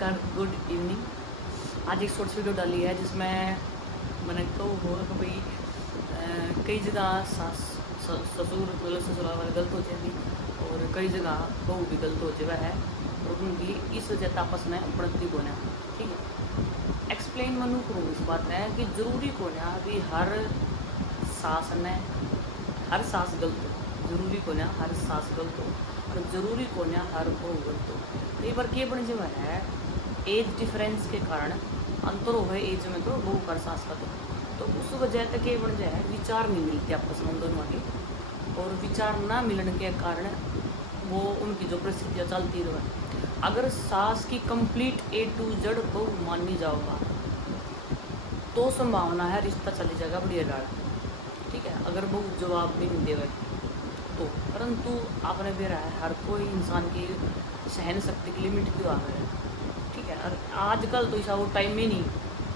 Good evening. आज एक shorts video डाली है जिसमें मैंने कहो हो कि भाई कई जगह सास ससुर मतलब ससुराल वाले गलत हो जाएगी और कई जगह बहू भी गलत हो जाए है और उनकी इस वजह से आपस में बढ़ती बोना। ठीक है, एक्सप्लेन मनु करूँ इस बात में कि ज़रूरी को ना अभी हर सास ने हर सास गलत हो, ज़रूरी को ना हर सास गलत हो और ज़रूरी को ना हर बहू गलत हो। कई बार के बन जो है एज डिफरेंस के कारण अंतर हो है एज में तो बहू कर सास का तो उस वजह तक ये बन जाए विचार नहीं मिलते आपस में दोनों के और विचार ना मिलने के कारण वो उनकी जो परिस्थितियाँ चलती रहे। अगर सास की कंप्लीट A to Z बहू मानी जाओगा तो संभावना है रिश्ता चले जाएगा बढ़िया गाड़ा। ठीक है, अगर बहू जवाब भी नहीं देवे तो, परंतु आपने भी रहा है हर कोई इंसान की सहन शक्ति की लिमिट क्यों आ गई है। ठीक है, और आजकल तो ऐसा वो टाइम में नहीं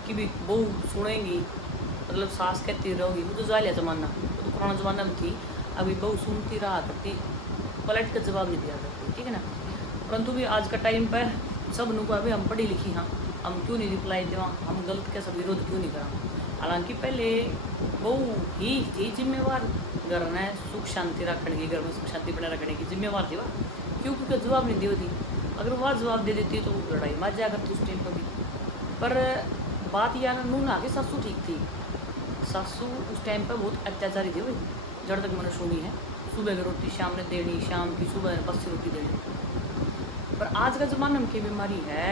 कि भी बहू सुनेंगी मतलब सास कहती रहोगी, वो तो जालिया ज़माना, वो तो पुराना ज़माना में थी। अभी बहू सुनती रहा करती, पलट का जवाब नहीं दिया करती। ठीक है ना, परंतु भी आज का टाइम पर सब नु अभी हम पढ़ी लिखी हाँ, हम क्यों नहीं रिप्लाई देवा, हम गलत कैसा विरोध क्यों नहीं करा। हालांकि पहले बहू ही थी जिम्मेवार घर में सुख शांति रखने की, घर में सुख शांति बने रखने की जिम्मेवार थी वह, क्यों क्योंकि जवाब नहीं दी होती। अगर वह जवाब दे देती तो लड़ाई मच जाया करती उस टाइम पर भी। पर बात यह नून आगे सासू ठीक थी, सासू उस टाइम पर बहुत अत्याचारी थी भाई, जब तक मैंने सुनी है। सुबह की रोटी शाम ने देनी, शाम की सुबह बस रोटी देनी। पर आज का ज़माना में की बीमारी है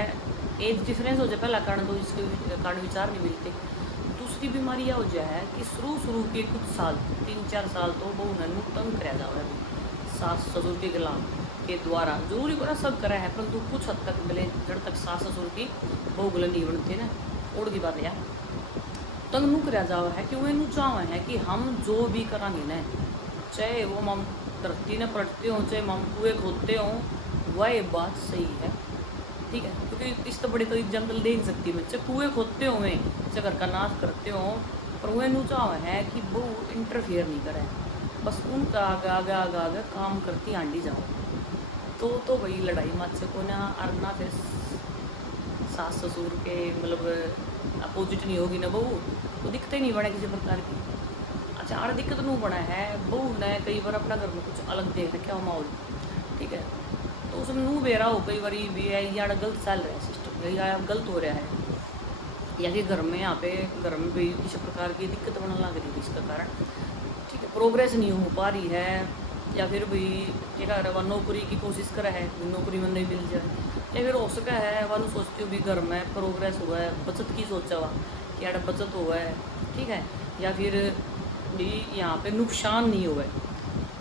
एज डिफरेंस हो जाए पहला कारण, तो इसके कारण विचार नहीं मिलते। दूसरी बीमारी यह हो जाए है कि शुरू के कुछ साल 3-4 साल तो बहू ने तंग कराया जाओ सास ससुर के खिलाफ के द्वारा। जरूरी को ना सब करा है, परंतु कुछ हद तक मिले जब तक सास ससुर की बहू गले नहीं बनती ना ओढ़ की बात है तंग नू कराया जावा है कि वो चाह है कि हम जो भी करांगे ना, चाहे वो हम धरती ने पलटते हों, चाहे हम कुएँ खोदते हों, वह बात सही है। ठीक है, क्योंकि इस तो बड़े तो एग्जाम्पल दे नहीं सकती मैं, चाहे कुएँ खोदते हों, चाहे घर का नाश करते हों, पर वह नू चाह है कि वो इंटरफेयर नहीं करे, बस उनका आगे काम करती आंडी जाओ तो वही लड़ाई मच को ना और ना फिर सास ससुर के मतलब अपोजिट नहीं होगी ना बहू, तो दिक्कतें नहीं बने किसी प्रकार की। अच्छा, और दिक्कत नहीं बना है बहू ने कई बार अपना घर में कुछ अलग देख रखा हो माहौल। ठीक है, तो उसमें नू बेरा हो कई बार भी है या गलत चल रहा है सिस्टम या गलत हो रहा है, या कि घर में यहाँ पे घर में भी किसी प्रकार की दिक्कत बनने लग रही है इसका कारण। ठीक है, प्रोग्रेस नहीं हो पा रही है, या फिर भाई क्या कह रहा है नौकरी की कोशिश करे है, नौकरी में नहीं मिल जाए, या फिर हो सका है वह सोचती हूँ भी घर में प्रोग्रेस हुआ है, बचत की सोचा हुआ कि यार बचत हुआ है। ठीक है, या फिर भी यहाँ पे नुकसान नहीं हुआ है।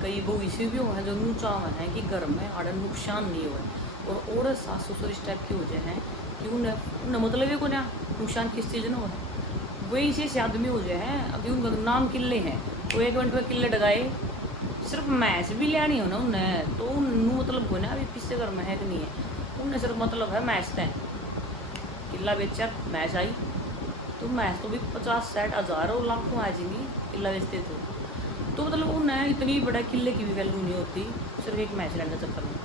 कई बहू इसे भी हुआ है जो नू चाह है कि घर में आड़ा नुकसान नहीं हुआ है, और सास ससुर इस टाइप के हो जाए हैं कि उन्हें मतलब को ना नुकसान किस चीज़ में हुआ है। वही से आदमी हो जाए हैं अभी उनका नाम किले हैं, तो 1 मिनट में किले डगाए, सिर्फ मैच भी लिया नहीं हो ना उन्हें, तो उन्होंने मतलब को ना अभी पिछले घर में है कि नहीं है, उन्हें सिर्फ मतलब है मैच तय किला बेचा मैच आई, तो मैच तो भी 50-60 हज़ार और लाखों आ जाएंगी किला बेचते तो मतलब उन्हें इतनी बड़ा किले की भी वैल्यू नहीं होती सिर्फ एक मैच लेने के चक्कर में।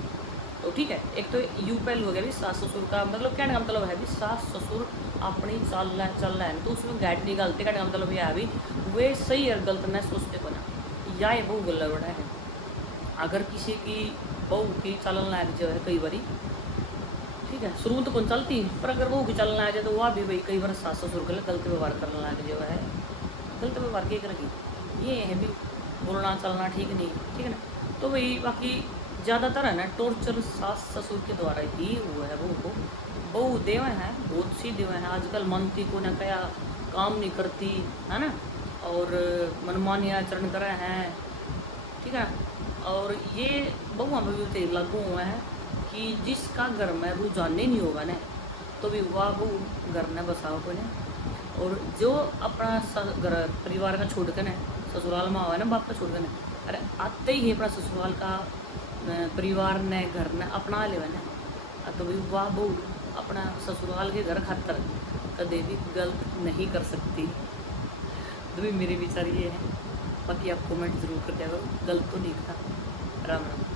तो ठीक है, एक तो यू पहलू हो गया भी सास ससुर का मतलब कहने का मतलब है भी सास ससुर अपनी चल रहा है तो उसमें गाइड निकालते, कहने का मतलब यह है भी वे सही और गलत न सोचते को ना, या ये बहू गला बड़ा है। अगर किसी की बहू की चलन लायक जो है कई बारी ठीक है शुरू तो कौन चलती, पर अगर बहू की चलन आ जाए तो वह भी भाई कई बार सास ससुर गलत व्यवहार करने लायक जो है गलत व्यवहार के करेगी, ये है भी बोलना चलना ठीक नहीं। ठीक है ना, तो वही बाकी ज़्यादातर है ना टॉर्चर सास ससुर के द्वारा ही हुआ है बहू को। बहू देवे हैं बहुत सी देवे हैं आजकल, मनती को ना क्या काम नहीं करती है ना, और मनमानी आचरण कर रहे हैं। ठीक है, और ये बहुआ में भी लागू हुआ है कि जिसका घर में रुझाने नहीं होगा ना तो भी वह बहू घर में बसाओ को ना, और जो अपना घर परिवार का छोड़ कर ना ससुराल में हुआ ना बाप का छोड़ कर ना, अरे आते ही अपना ससुराल का परिवार ने घर ने अपना ले ना, तो भी वह बहू अपना ससुराल के घर खातर कभी भी गलत नहीं कर सकती। तो भी मेरे विचार ये है, बाकी आप कमेंट ज़रूर कर दिया करो, गलत तो नहीं था। राम राम।